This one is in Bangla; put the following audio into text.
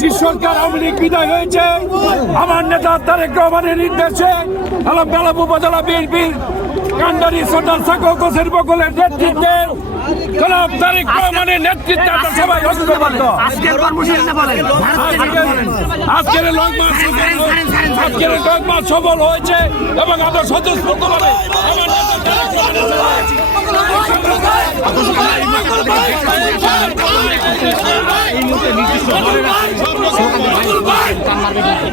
ফ্যাসিস্ট সরকার আওয়ামী লীগ বিদায় হয়েছে আমার নেতা তারেক রহমানের নির্দেশে আলমডালা উপজেলা বিএনপির কান্ডারি সর্দার সাকো কোসের বকলের নেতৃত্বে জনাব তারেক রহমানের নেতৃত্বে আমরা সবাই ঐক্যবদ্ধ আজকের লং মার্চ আজকের লং মার্চ সফল হয়েছে এবং আমরা স্বতঃস্ফূর্তভাবে আমার নেতা তারেক রহমানের ভাই